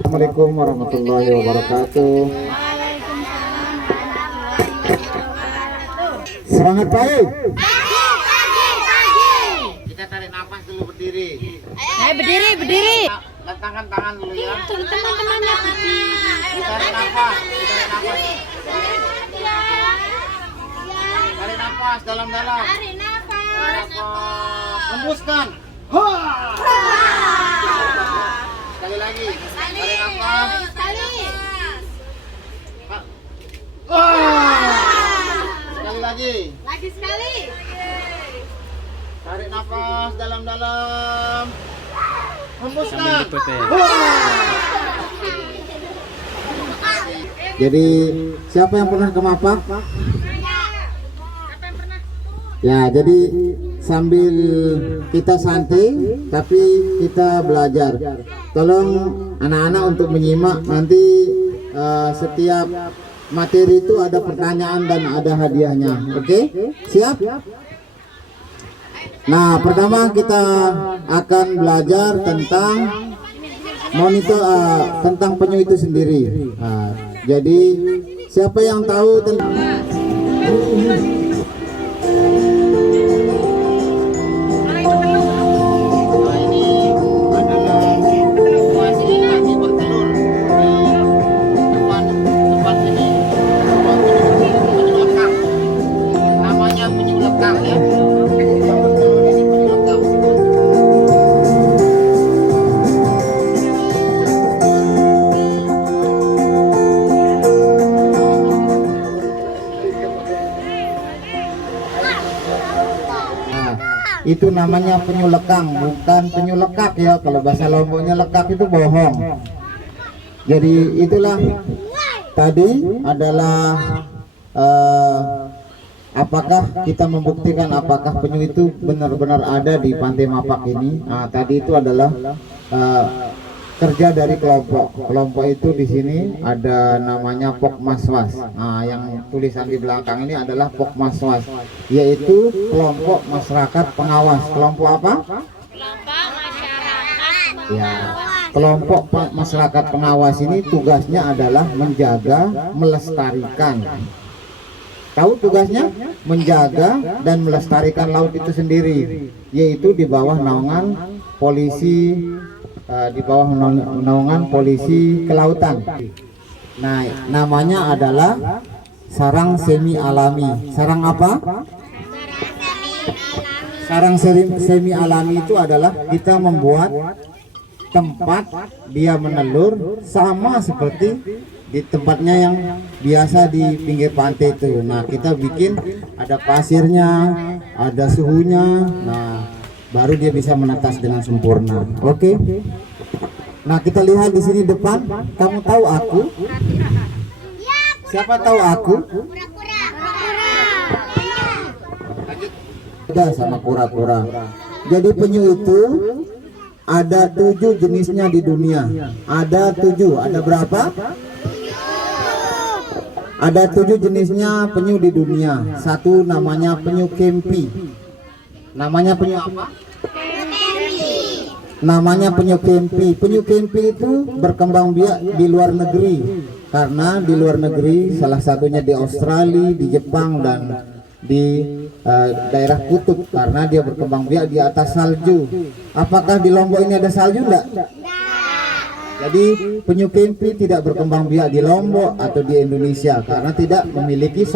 Assalamualaikum warahmatullahi wabarakatuh. Semangat pagi. Kita tarik nafas dulu berdiri. Ayo berdiri. Letakkan tangan dulu ya. Teman-temannya Tarik nafas. Tarik nafas dalam-dalam. Hembuskan. Sekali lagi. Tarik nafas. Sekali lagi. sekali. Tarik nafas dalam-dalam. Hembuskan. Jadi siapa yang pernah ke Mapak? Ya, jadi sambil kita santai tapi kita belajar. Tolong anak-anak untuk menyimak, nanti setiap materi itu ada pertanyaan dan ada hadiahnya. Oke? Siap? Nah, pertama kita akan belajar tentang monitor tentang penyu itu sendiri. Nah, jadi siapa yang tahu tentang itu namanya penyu lekang, bukan penyu lekak ya. Kalau bahasa Lomboknya lekak itu bohong. Jadi itulah tadi adalah apakah kita membuktikan apakah penyu itu benar-benar ada di Pantai Mapak ini. Nah, tadi itu adalah kerja dari kelompok itu. Di sini ada namanya Pokmaswas. Nah, yang tulisan di belakang ini adalah Pokmaswas, yaitu kelompok masyarakat pengawas. Kelompok apa? Kelompok masyarakat Ya, kelompok masyarakat pengawas ini tugasnya adalah menjaga, melestarikan. Tahu tugasnya? Menjaga dan melestarikan laut itu sendiri, yaitu di bawah naungan polisi, di bawah naungan polisi kelautan. Nah, namanya adalah sarang semi alami. Sarang apa? Sarang semi alami itu adalah kita membuat tempat dia menelur sama seperti di tempatnya yang biasa di pinggir pantai itu. Nah, kita bikin ada pasirnya, ada suhunya. Nah, baru dia bisa menetas dengan sempurna. Oke. Nah, kita lihat di sini depan. Kamu tahu aku? Siapa tahu aku? Beda sama kura-kura. Jadi penyu itu ada 7 jenisnya di dunia. Ada 7. Ada berapa? Ada 7 jenisnya penyu di dunia. Satu namanya penyu kempi. Namanya penyu apa? Namanya penyu kempi. Penyu kempi itu berkembang biak di luar negeri. Karena di luar negeri, salah satunya di Australia, di Jepang, dan di daerah kutub, karena dia berkembang biak di atas salju. Apakah di Lombok ini ada salju enggak? Jadi penyu kempi tidak berkembang biak di Lombok atau di Indonesia karena tidak memiliki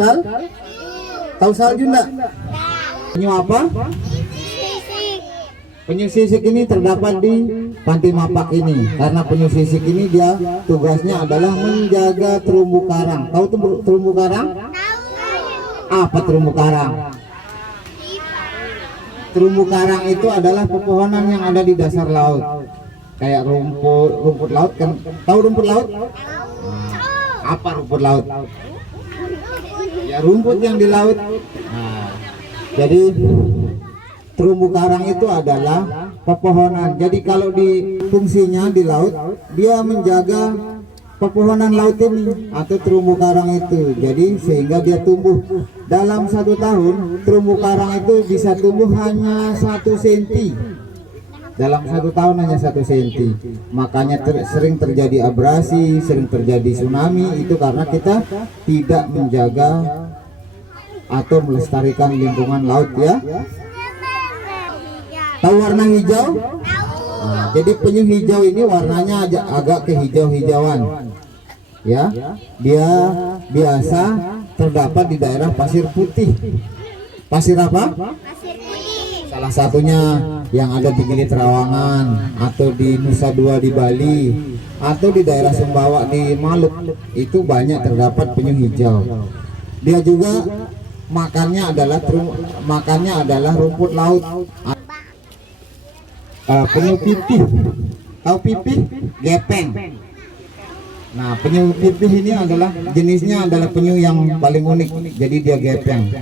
tahu salju enggak? Penyu apa? Penyu sisik ini terdapat di Pantai Mapak ini. Karena penyu sisik ini dia tugasnya adalah menjaga terumbu karang. Tahu terumbu karang? Apa terumbu karang? Terumbu karang itu adalah pepohonan yang ada di dasar laut. Kayak rumput laut kan? Tahu rumput laut? Nah, apa rumput laut? Ya, rumput yang di laut. Nah, jadi terumbu karang itu adalah pepohonan. Jadi kalau di fungsinya di laut, dia menjaga pepohonan laut ini atau terumbu karang itu. Jadi sehingga dia tumbuh. Dalam 1 tahun terumbu karang itu bisa tumbuh hanya 1 cm. dalam 1 tahun hanya 1 senti. Makanya sering terjadi abrasi, sering terjadi tsunami, itu karena kita tidak menjaga atau melestarikan lingkungan laut ya. Tahu warna hijau? Nah, jadi penyu hijau ini warnanya agak kehijau-hijauan ya. Dia biasa terdapat di daerah pasir putih. Pasir apa? Salah satunya yang ada di Gili Trawangan, atau di Nusa Dua di Bali, atau di daerah Sumbawa di Maluku. Itu banyak terdapat penyu hijau. Dia juga makannya adalah rumput laut. Penyu pipih, tahu pipih? Gepeng. Nah, penyu pipih ini adalah jenisnya adalah penyu yang paling unik. Jadi dia gepeng,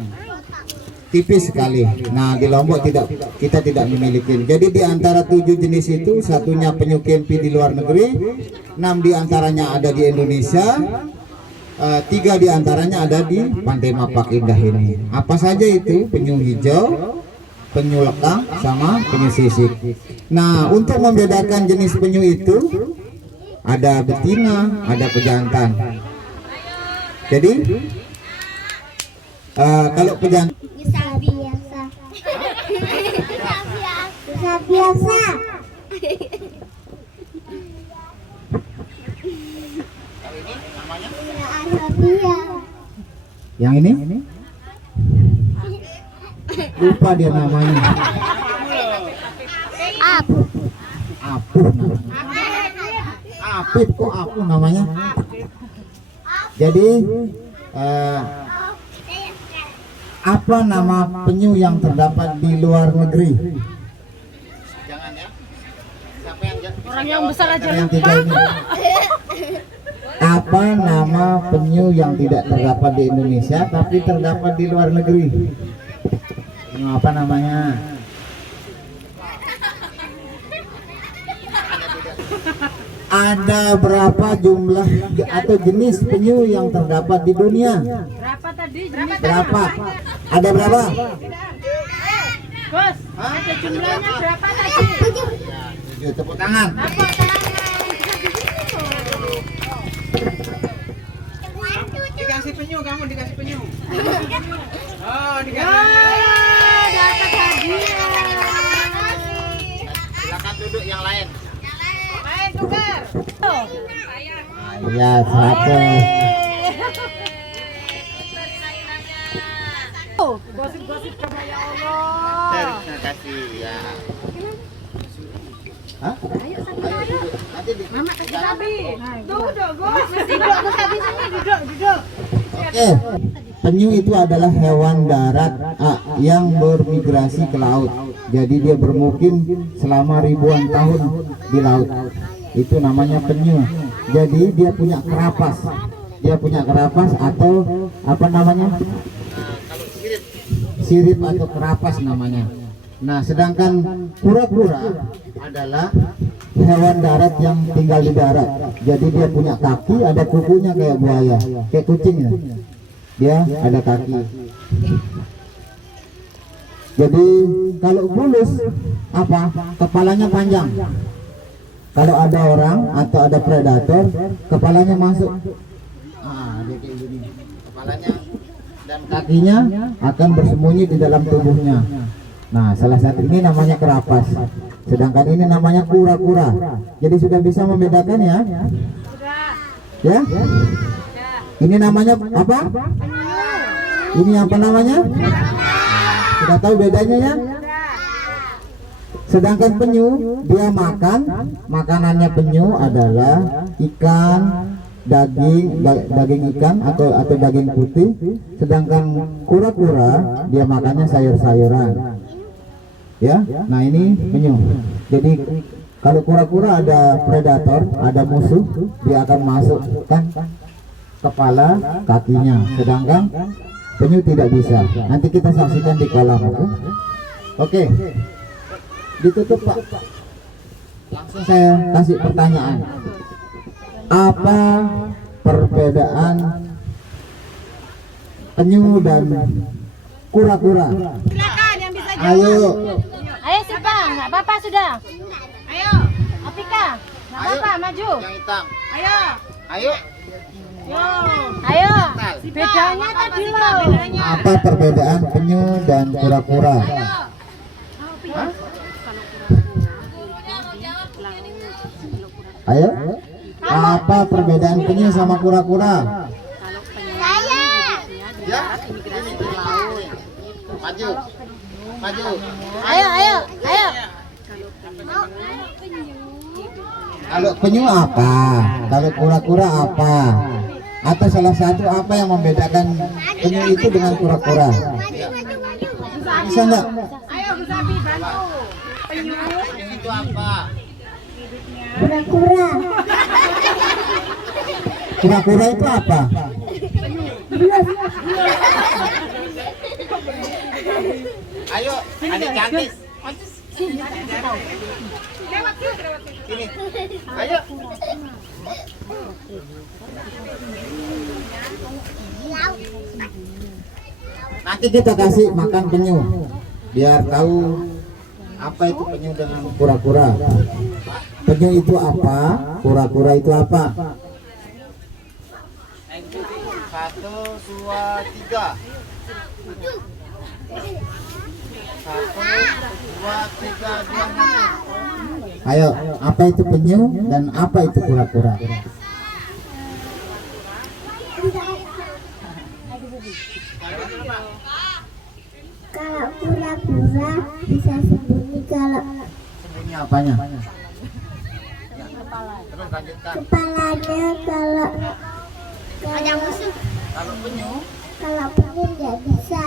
tipis sekali. Nah, di Lombok kita tidak memiliki. Jadi di antara 7 jenis itu, satunya penyu kempi di luar negeri, 6 di antaranya ada di Indonesia, 3 di antaranya ada di Pantai Mapak Indah ini. Apa saja itu? Penyu hijau, penyu lekang, sama penyu sisik. Nah, untuk membedakan jenis penyu itu ada betina, ada pejantan. Jadi kalau pejantan biasa. Biasa. yang ini lupa dia namanya. Apuh namanya. Apip kok apuh namanya. Jadi apa nama penyu yang terdapat di luar negeri? Jangan ya. Siapa yang Orang yang besar aja Yang lupa. 3 ini. Apa nama penyu yang tidak terdapat di Indonesia tapi terdapat di luar negeri? Penyu apa namanya? Ada berapa jumlah atau jenis penyu yang terdapat di dunia? Berapa tadi? Berapa? Berapa? Ada berapa? Bos, ada jumlahnya berapa tadi? 7. Tepuk tangan. Dikasih penyu, kamu dikasih penyu. Oh, Ya, dikasih. dapat hadiah. silakan duduk yang lain. Main tukar. Oh. Ya, 100. Oh, gosip-gosip coba ya Allah. Terima kasih ya. Hah? Nanti di Mama kasih sabi. Duduk, Gus. Duduk, Gus sabi sini, duduk. Oke. Penyu itu adalah hewan darat yang bermigrasi ke laut. Jadi dia bermukim selama ribuan tahun di laut. Itu namanya penyu. Jadi dia punya kerapas. Dia punya kerapas atau apa namanya? kalau sirip Sirip atau kerapas namanya. Nah, sedangkan kura-kura adalah hewan darat yang tinggal di darat. Jadi dia punya kaki, ada kukunya kayak buaya, kayak kucing ya. Dia ada kaki. Jadi kalau bulus apa? Kepalanya panjang. Kalau ada orang atau ada predator, kepalanya masuk. Dia kayak gini. kepalanya Dan kakinya akan bersembunyi di dalam tubuhnya. Nah, salah satu ini namanya kerapas. Sedangkan ini namanya kura-kura. Jadi sudah bisa membedakan ya? Ya? Ini namanya apa? Ini apa namanya? Sudah tahu bedanya ya? Sedangkan penyu, dia makanannya penyu adalah ikan, daging ikan atau daging putih. Sedangkan kura-kura dia makannya sayur-sayuran. Ya, nah ini penyu. Jadi kalau kura-kura ada predator, ada musuh, dia akan masukkan kepala, kakinya. Sedangkan penyu tidak bisa. Nanti kita saksikan di kolam. Oke. Ditutup Pak. Langsung saya kasih pertanyaan. Apa perbedaan penyu dan kura-kura? Silakan yang bisa Ayo. Ayo sih Bang, nggak apa-apa sudah. Ika. Nggak apa-apa, maju. Yang hitam. Ayo. Ayo. Yo. Ayo. Tal. Bedanya tadi loh. Apa perbedaan penyu dan kura-kura? Ayo. Apa perbedaan penyu sama kura-kura? Ya. Maju. Maju. Ayo, ayo, ayo. Kalau penyu apa? Kalau kura-kura apa? Atau salah satu apa yang membedakan penyu itu dengan kura-kura? Bisa enggak? Ayo, Gusabi bantu. Penyu. Itu apa? Kura-kura. Kura-kura itu apa? Ayo, adik cantik. Sini. Ayo. Nanti kita kasih makan penyu biar tahu apa itu penyu dengan kura-kura. Penyu itu apa? Kura-kura itu apa? 1, 2, 3. 1, 2, 3, 2. Ayo, apa itu penyu dan apa itu kura-kura? Kalau kura-kura bisa sembunyi, kalau Sembunyi apanya? Terus lanjutkan. kepalanya, kalau Kalau penyu, kalau penyu nggak bisa.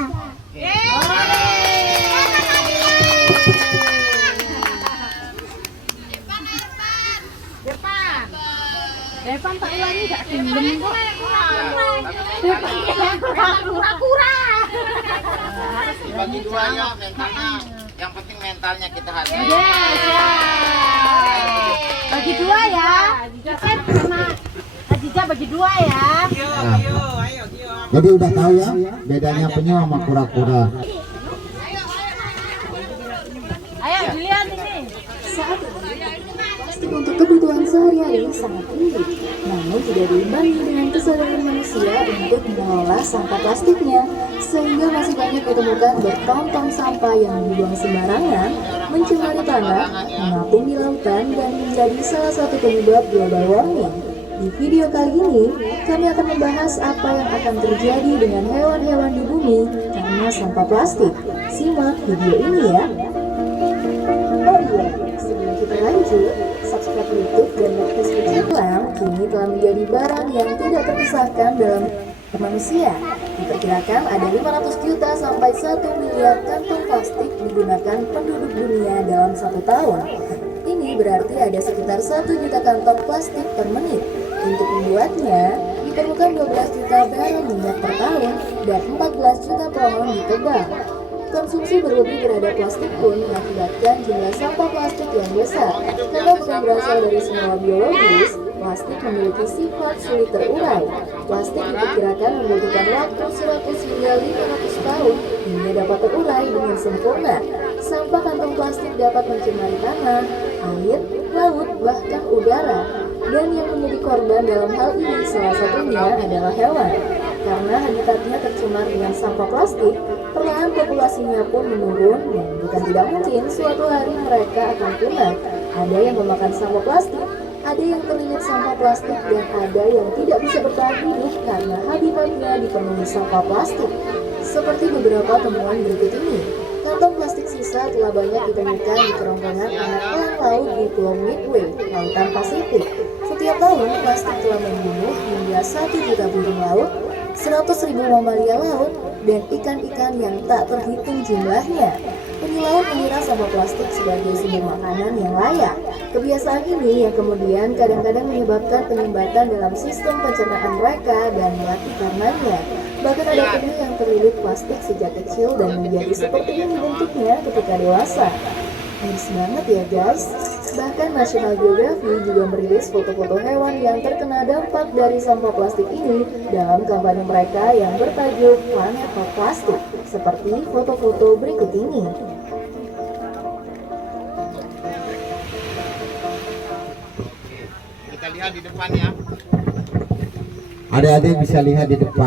Depan tak ulangi gak gendeng kok. Kura-kura. dibagi dua ya mentalnya. Yang penting mentalnya kita hargai. Yes, ya. Bagi dua ya. Cicep sama Adija bagi dua ya. Gio, Gio, ayo Gio. Jadi udah tahu ya bedanya penyu sama kura-kura. Ayo dilihat ini. Saat ini, plastik untuk kebutuhan sehari-hari sangat tinggi, namun tidak diimbangi dengan kesadaran manusia untuk mengelola sampah plastiknya, sehingga masih banyak ditemukan bertong-tong sampah yang dibuang sembarangan, mencemari tanah, mengapung di lautan, dan menjadi salah satu penyebab global warming. Di video kali ini, kami akan membahas apa yang akan terjadi dengan hewan-hewan di bumi karena sampah plastik. Simak video ini ya. Oh iya, sebelum kita lanjut, subscribe YouTube dan like Facebook channel kini telah menjadi barang yang tidak terpisahkan dalam manusia. Diperkirakan ada 500 juta sampai 1 miliar kantong plastik digunakan penduduk dunia dalam 1 tahun. Ini berarti ada sekitar 1 juta kantong plastik per menit. Untuk membuatnya, diperlukan 12 juta barel minyak per tahun dan 14 juta pohon ditebang. Konsumsi berlebih terhadap plastik pun mengakibatkan jumlah sampah plastik yang besar. Karena bukan berasal dari senyawa biologis, plastik memiliki sifat sulit terurai. Plastik diperkirakan membutuhkan waktu 100 hingga 500 tahun hingga dapat terurai dengan sempurna. Sampah kantong plastik dapat mencemari tanah, air, laut, bahkan udara. Dan yang menjadi korban dalam hal ini salah satunya adalah hewan. Karena habitatnya tercemar dengan sampah plastik, perlahan populasinya pun menurun dan bukan tidak mungkin suatu hari mereka akan punah. Ada yang memakan sampah plastik, ada yang terlilit sampah plastik, dan ada yang tidak bisa bertahan hidup karena habitatnya dipenuhi sampah plastik. Seperti beberapa temuan berikut ini. Kantong plastik sisa telah banyak ditemukan di kerongkongan anak elang laut di Pulau Midway, Lautan Pasifik. Setiap tahun, plastik telah membunuh hingga 1 juta burung laut, 100.000 mamalia laut, dan ikan-ikan yang tak terhitung jumlahnya. Penyu laut mengira sampah plastik sebagai sumber makanan yang layak. Kebiasaan ini yang kemudian kadang-kadang menyebabkan penyumbatan dalam sistem pencernaan mereka dan mati karenanya. Bahkan ada penyu yang terlilit plastik sejak kecil dan menjadi seperti ini bentuknya ketika dewasa. Miris banget ya guys. Bahkan National Geographic juga merilis foto-foto hewan yang terkena dampak dari sampah plastik ini dalam kampanye mereka yang bertajuk Planet of Plastic, seperti foto-foto berikut ini. depan ya. Adik-adik bisa lihat di depan.